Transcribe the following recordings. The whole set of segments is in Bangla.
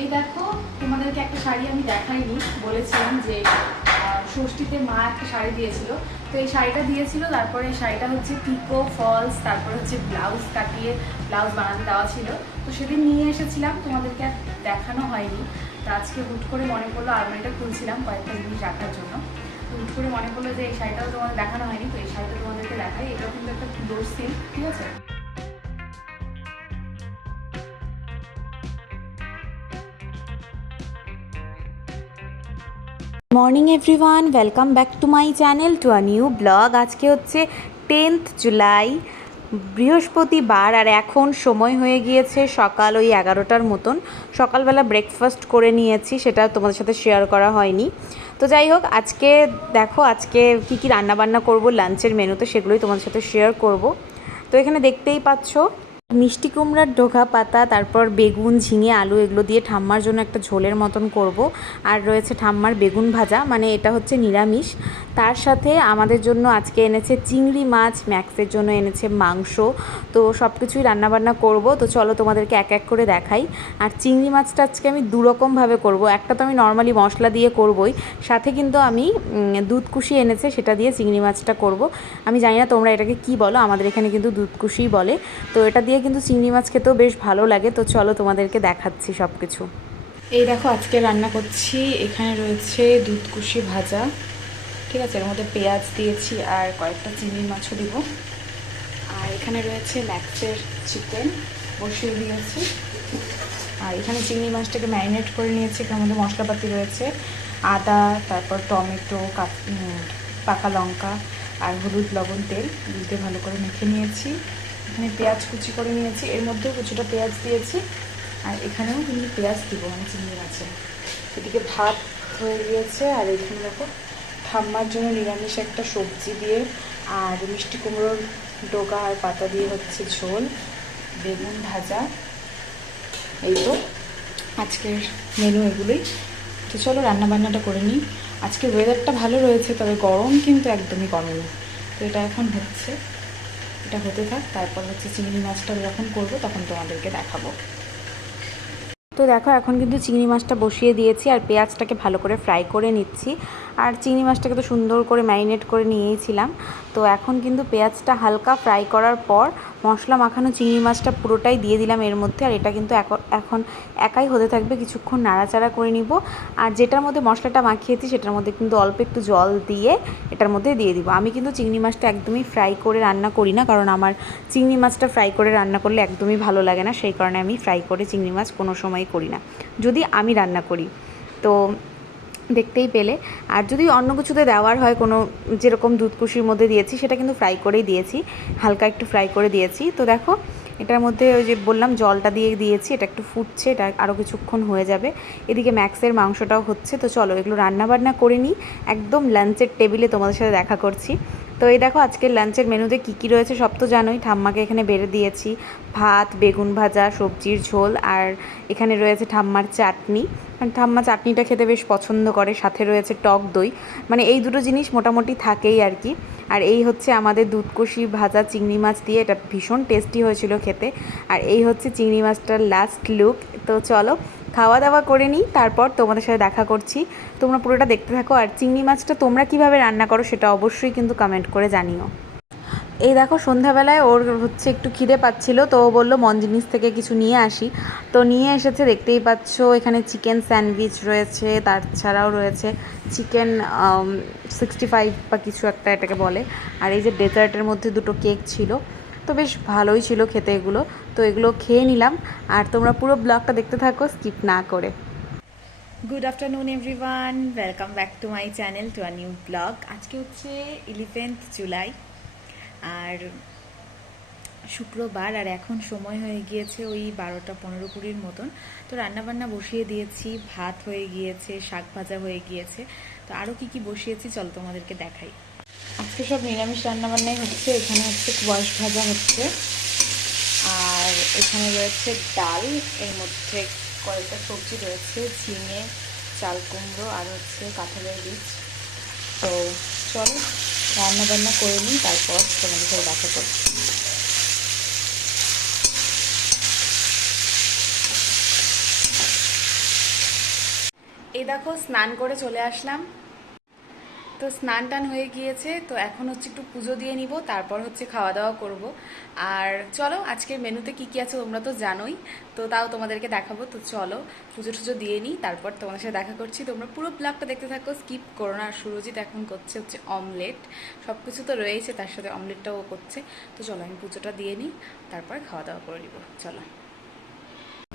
এই দেখো, তোমাদেরকে একটা শাড়ি আমি দেখাইনি, বলেছিলাম যে ষষ্ঠীতে মা একটা শাড়ি দিয়েছিল। তো এই শাড়িটা দিয়েছিল, তারপরে এই শাড়িটা হচ্ছে পিকো ফলস, তারপরে হচ্ছে ব্লাউজ কাটিয়ে ব্লাউজ বানাতে দেওয়া ছিল। তো সেদিন নিয়ে এসেছিলাম, তোমাদেরকে আর দেখানো হয়নি। তো আজকে হুট করে মনে পড়লো, আলমারিটা খুলছিলাম কয়েকটা জিনিস রাখার জন্য, তো হুট করে মনে পড়লো যে এই শাড়িটাও তোমাদের দেখানো হয়নি। তো এই শাড়িটা তোমাদেরকে দেখাই। এটাও কিন্তু একটা পিওর সিল্ক, ঠিক আছে। Morning everyone, welcome back to my channel to a new blog. আজকে হচ্ছে 10th জুলাই, বৃহস্পতিবার, আর এখন সময় হয়ে গিয়েছে সকাল ওই 11টার মতন। সকালবেলা ব্রেকফাস্ট করে নিয়েছি, সেটা তোমাদের সাথে শেয়ার করা হয়নি। তো যাই হোক, আজকে দেখো আজকে কী কী রান্নাবান্না করব লাঞ্চের মেনুতে, সেগুলোই তোমাদের সাথে শেয়ার করব। তো এখানে দেখতেই পাচ্ছ মিষ্টি কুমড়ার ডোকা পাতা, তারপর বেগুন, ঝিঙে, আলু এগুলো দিয়ে ঠাম্মার জন্য একটা ঝোলের মতন করব। আর রয়েছে ঠাম্মার বেগুন ভাজা, মানে এটা হচ্ছে নিরামিষ। তার সাথে আমাদের জন্য আজকে এনেছে চিংড়ি মাছ, ম্যাক্সের জন্য এনেছে মাংস। তো সব কিছুই রান্নাবান্না করব। তো চলো তোমাদেরকে এক এক করে দেখাই। আর চিংড়ি মাছটা আজকে আমি দুরকমভাবে করব। একটা তো আমি নর্মালি মশলা দিয়ে করবই, সাথে কিন্তু আমি দুধকুশি এনেছে, সেটা দিয়ে চিংড়ি মাছটা করব। আমি জানি না তোমরা এটাকে কি বলো, আমাদের এখানে কিন্তু দুধকুশিই বলে। তো এটা দিয়ে কিন্তু চিংড়ি মাছ খেতেও বেশ ভালো লাগে। তো চলো তোমাদেরকে দেখাচ্ছি সব কিছু। এই দেখো আজকে রান্না করছি। এখানে রয়েছে দুধকুশি ভাজা, ঠিক আছে, এর মধ্যে পেঁয়াজ দিয়েছি আর কয়েকটা চিংড়ি মাছও দিব। আর এখানে রয়েছে ম্যাক্সের চিকেন বসিয়ে দিয়েছি। আর এখানে চিংড়ি মাছটাকে ম্যারিনেট করে নিয়েছি। এখানের মধ্যে মশলাপাতি রয়েছে, আদা, তারপর টমেটো, পাকা লঙ্কা আর হলুদ, লবণ, তেল দিয়ে ভালো করে মেখে নিয়েছি। এখানে পেঁয়াজ কুচি করে নিয়েছি, এর মধ্যেও কিছুটা পেঁয়াজ দিয়েছি। আর এখানেও কিন্তু পেঁয়াজ দিব, মানে চিংড়ি মাছে। এদিকে ভাত হয়ে গিয়েছে। আর এখানে দেখো ঠাম্মার জন্য নিরামিষ একটা সবজি দিয়ে আর মিষ্টি কুমড়োর ডোকা আর পাতা দিয়ে হচ্ছে ঝোল, বেগুন ভাজা। এই তো আজকের মেনু এগুলোই। তো চলো রান্নাবান্নাটা করে নিই। আজকে ওয়েদারটা ভালো রয়েছে, তবে গরম কিন্তু একদমই কমেনি। তো এটা এখন হচ্ছে, এটা হতে থাক, তারপর হচ্ছে চিংড়ি মাছটা যখন করবো তখন তোমাদেরকে দেখাবো। তো দেখো এখন কিন্তু চিংড়ি মাছটা বসিয়ে দিয়েছি আর পেঁয়াজটাকে ভালো করে ফ্রাই করে নিচ্ছি। আর চিংড়ি মাছটাকে তো সুন্দর করে ম্যারিনেট করে নিয়েছিলাম। তো এখন কিন্তু পেঁয়াজটা হালকা ফ্রাই করার পর মশলা মাখানো চিংড়ি মাছটা পুরোটাই দিয়ে দিলাম এর মধ্যে। আর এটা কিন্তু এখন একাই হতে থাকবে, কিছুক্ষণ নাড়াচাড়া করে নিব। আর যেটার মধ্যে মশলাটা মাখিয়েছি সেটার মধ্যে কিন্তু অল্প একটু জল দিয়ে এটার মধ্যে দিয়ে দিব। আমি কিন্তু চিংড়ি মাছটা একদমই ফ্রাই করে রান্না করি না, কারণ আমার চিংড়ি মাছটা ফ্রাই করে রান্না করলে একদমই ভালো লাগে না। সেই কারণে আমি ফ্রাই করে চিংড়ি মাছ কোনো সময় করি না, যদি আমি রান্না করি। তো দেখতেই পেলে। আর যদি অন্য কিছুতে দেওয়ার হয়, কোনো যেরকম দুধকুশির মধ্যে দিয়েছি সেটা কিন্তু ফ্রাই করেই দিয়েছি, হালকা একটু ফ্রাই করে দিয়েছি। তো দেখো এটার মধ্যে ওই যে বললাম জলটা দিয়ে দিয়েছি, এটা একটু ফুটছে, এটা আরও কিছুক্ষণ হয়ে যাবে। এদিকে ম্যাক্সের মাংসটাও হচ্ছে। তো চলো এগুলো রান্নাবান্না করে নিই, একদম লাঞ্চের টেবিলে তোমাদের সাথে দেখা করছি। তো এই দেখো আজকের লাঞ্চের মেনুতে কী কী রয়েছে সব তো জানোই, ঠাম্মাকে এখানে বেড়ে দিয়েছি ভাত, বেগুন ভাজা, সবজির ঝোল, আর এখানে রয়েছে ঠাম্মার চাটনি। ঠাম্মা চাটনিটা খেতে বেশ পছন্দ করে, সাথে রয়েছে টক দই, মানে এই দুটো জিনিস মোটামুটি থাকেই আর কি। আর এই হচ্ছে আমাদের দুধকষি ভাজা চিংড়ি মাছ দিয়ে, এটা ভীষণ টেস্টি হয়েছিল খেতে। আর এই হচ্ছে চিংড়ি মাছটার লাস্ট লুক। তো চলো খাওয়া দাওয়া করে নিই, তারপর তোমাদের সাথে দেখা করছি। তোমরা পুরোটা দেখতে থাকো। আর চিংড়ি মাছটা তোমরা কীভাবে রান্না করো সেটা অবশ্যই কিন্তু কমেন্ট করে জানিও। এই দেখো সন্ধ্যাবেলায় ওর হচ্ছে একটু খিদে পাচ্ছিল, তো ও বললো মনজিনিস থেকে কিছু নিয়ে আসি। তো নিয়ে এসেছে, দেখতেই পাচ্ছ এখানে চিকেন স্যান্ডউইচ রয়েছে, তাছাড়াও রয়েছে চিকেন 65 বা কিছু একটা এটাকে বলে। আর এই যে ডেজার্টের মধ্যে দুটো কেক ছিল, তো বেশ ভালোই ছিল খেতে এগুলো। তো এগুলো খেয়ে নিলাম। আর তোমরা পুরো ব্লগটা দেখতে থাকো স্কিপ না করে। Good afternoon everyone, welcome back to my channel to a new blog. আজকে হচ্ছে 11th জুলাই আর শুক্রবার। আর এখন সময় হয়ে গিয়েছে ওই 12টা 15-20 মতন। তো রান্নাবান্না বসিয়ে দিয়েছি, ভাত হয়ে গিয়েছে, শাক ভাজা হয়ে গিয়েছে। তো আরও কী কী বসিয়েছি চলো তোমাদেরকে দেখাই। আজকে সব নিরামিষ রান্নাবান্নাই হচ্ছে। এখানে হচ্ছে কোয়াশ ভাজা হচ্ছে, আর এখানে রয়েছে ডাল, এর মধ্যে কয়েকটা সবজি রয়েছে, ঝিঙে, চাল কুমড়ো আর হচ্ছে কাঁঠালের বীজ। তো চলো রান্নাবান্না করে নিই, তারপর তোমাদের সাথে দেখা করছি। এই দেখো স্নান করে চলে আসলাম। তো স্নান টান হয়ে গিয়েছে, তো এখন হচ্ছে একটু পুজো দিয়ে নিব, তারপর হচ্ছে খাওয়া দাওয়া করব। আর চলো আজকের মেনুতে কি কি আছে তোমরা তো জানোই, তো তাও তোমাদেরকে দেখাবো। তো চলো পুজো টুজো দিয়ে নিই, তারপর তোমাদের সাথে দেখা করছি। তোমরা পুরো ব্লগটা দেখতে থাকো, স্কিপ করো না। আর সুরজিৎ এখন করছে হচ্ছে অমলেট, সব কিছু তো রয়েছে, তার সাথে অমলেটটাও করছে। তো চলো আমি পুজোটা দিয়ে নিই, তারপর খাওয়া দাওয়া করে নিব। চলো।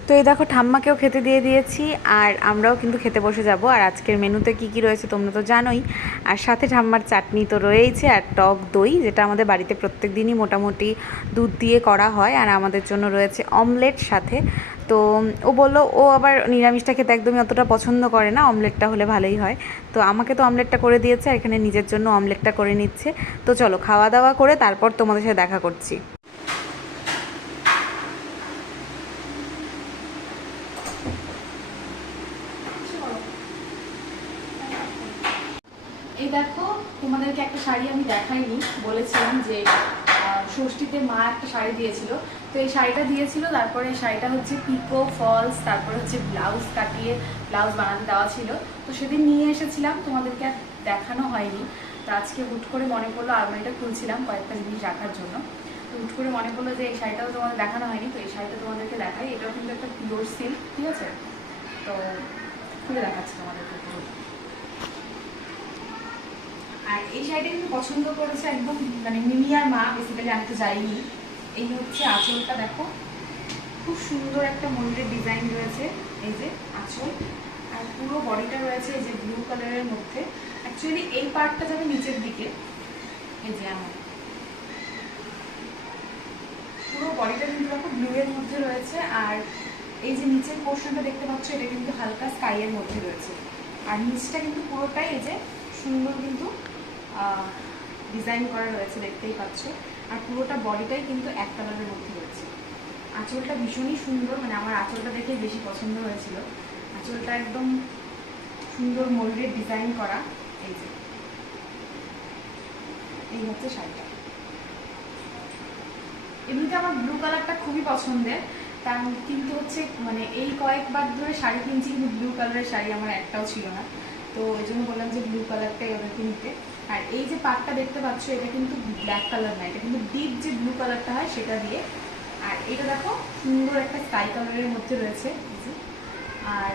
তো এই দেখো ঠাম্মাকেও খেতে দিয়ে দিয়েছি, আর আমরাও কিন্তু খেতে বসে যাব। আর আজকের মেনুতে কি কি রয়েছে তোমরা তো জানোই, আর সাথে ঠাম্মার চাটনি তো রয়েইছে, আর টক দই, যেটা আমাদের বাড়িতে প্রত্যেক দিনই মোটামুটি দুধ দিয়ে করা হয়। আর আমাদের জন্য রয়েছে অমলেট সাথে। তো ও বললো ও আবার নিরামিষটা খেতে একদমই অতটা পছন্দ করে না, অমলেটটা হলে ভালোই হয়। তো আমাকে তো অমলেটটা করে দিয়েছে, আর এখানে নিজের জন্য অমলেটটা করে নিচ্ছে। তো চলো খাওয়া দাওয়া করে তারপর তোমাদের সাথে দেখা করছি। এই দেখো তোমাদেরকে একটা শাড়ি আমি দেখাইনি, বলেছিলাম যে ষষ্ঠীতে মা একটা শাড়ি দিয়েছিল। তো এই শাড়িটা দিয়েছিল, তারপরে এই শাড়িটা হচ্ছে পিকো ফলস, তারপরে হচ্ছে ব্লাউজ কাটিয়ে ব্লাউজ বানাতে দেওয়া ছিল। তো সেদিন নিয়ে এসেছিলাম, তোমাদেরকে আর দেখানো হয়নি। তো আজকে হুট করে মনে পড়লো, আলমারিটা খুলছিলাম কয়েকটা জিনিস রাখার জন্য, তো হুট করে মনে পড়লো যে এই শাড়িটাও তোমাদের দেখানো হয়নি। তো এই শাড়িটা তোমাদেরকে দেখাই, এটাও কিন্তু একটা পিওর সিল্ক, ঠিক আছে? তো খুলে দেখাচ্ছি তোমাদেরকে পুরো। আর এই শাড়িটা কিন্তু পছন্দ করেছে একদম, মানে মিমি আর মা, বেসিক্যালি আমি তো যাইনি। এই হচ্ছে আঁচলটা, দেখো খুব সুন্দর একটা ময়ূরের ডিজাইন রয়েছে, এই যে আঁচল। আর পুরো বডিটা রয়েছে এই যে ব্লু কালারের মধ্যে। অ্যাকচুয়ালি এই পার্টটা যাবে নিচের দিকে, এই যে আমার পুরো বডিটা কিন্তু দেখো ব্লু এর মধ্যে রয়েছে। আর এই যে নিচের পোর্শনটা দেখতে পাচ্ছ, এটা কিন্তু হালকা স্কাই এর মধ্যে রয়েছে। আর নিচটা কিন্তু পুরোটাই এই যে সুন্দর কিন্তু ডিজাইন করা রয়েছে, দেখতেই পাচ্ছ। আর পুরোটা বডিটাই কিন্তু এক কালারের মধ্যে রয়েছে। আঁচলটা ভীষণই সুন্দর, মানে আমার আঁচলটা দেখে বেশি পছন্দ হয়েছিল। আঁচলটা একদম সুন্দর ময়ূরের ডিজাইন করা, এই যে এই হচ্ছে শাড়িটা। এমনিতে আমার ব্লু কালারটা খুবই পছন্দের, তার কিন্তু হচ্ছে মানে এই কয়েকবার ধরে শাড়ি কিনছি, কিন্তু ব্লু কালারের শাড়ি আমার একটাও ছিল না। তো ওই জন্য বললাম যে ব্লু কালারটাই ওদেরকে নিতে। আর এই যে পাটটা দেখতে পাচ্ছ, এটা কিন্তু ব্ল্যাক কালার না, এটা কিন্তু ডিপ যে ব্লু কালারটা হয় সেটা দিয়ে। আর এটা দেখো সুন্দর একটা স্কাই কালারের মধ্যে রয়েছে। আর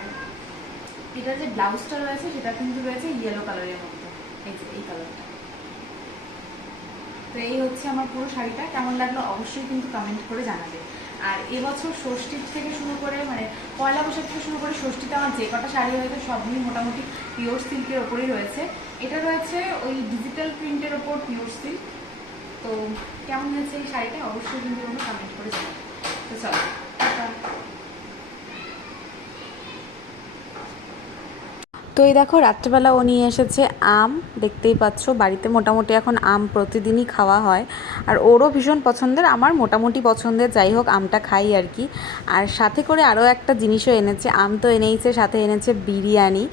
এটা যে ব্লাউজটা রয়েছে সেটা কিন্তু রয়েছে ইয়েলো কালারের মধ্যে, এই যে এই কালারটা। তো এই হচ্ছে আমার পুরো শাড়িটা, কেমন লাগলো অবশ্যই কিন্তু কমেন্ট করে জানাবে। আর এবছর ষষ্ঠীর থেকে শুরু করে, মানে পয়লা বৈশাখ থেকে শুরু করে ষষ্ঠীতে আমার যে কটা শাড়ি হয়েছে সবগুলি মোটামুটি পিওর সিল্কের ওপরেই রয়েছে। এটা রয়েছে ওই ডিজিটাল প্রিন্টের ওপর পিওর সিল্ক। তো কেমন হয়েছে এই শাড়িটা অবশ্যই কিন্তু তোমরা কমেন্ট করে জানাবে। তো চলো টাটা। তো এই দেখো রাত্রেবেলা ও নিয়ে এসেছে আম, দেখতেই পাচ্ছ বাড়িতে মোটামুটি এখন আম প্রতিদিনই খাওয়া হয়। আর ওরও ভীষণ পছন্দের, আমার মোটামুটি পছন্দের, যাই হোক আমটা খাই আর কি। আর সাথে করে আরও একটা জিনিসও এনেছে, আম তো এনেইছে, সাথে এনেছে বিরিয়ানি।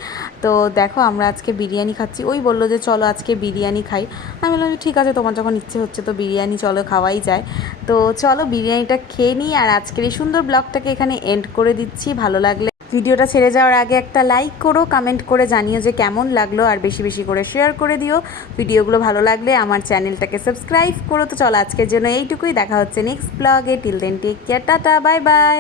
তো দেখো আমরা আজকে বিরিয়ানি খাচ্ছি, ওই বললো যে চলো আজকে বিরিয়ানি খাই। আমি বললাম ঠিক আছে, তোমার যখন ইচ্ছে হচ্ছে তো বিরিয়ানি চলো খাওয়াই যায়। তো চলো বিরিয়ানিটা খেয়ে নিই, আর আজকের এই সুন্দর ব্লগটাকে এখানে এন্ড করে দিচ্ছি। ভালো লাগলে ভিডিওটা ছেড়ে যাওয়ার আগে একটা লাইক করো, কমেন্ট করে জানিও যে কেমন লাগলো, আর বেশি বেশি করে শেয়ার করে দিও। ভিডিওগুলো ভালো লাগলে আমার চ্যানেলটাকে সাবস্ক্রাইব করো। তো চলো আজকের জন্য এইটুকুই, দেখা হচ্ছে নেক্সট ব্লগে। Till then take care, tata, bye by.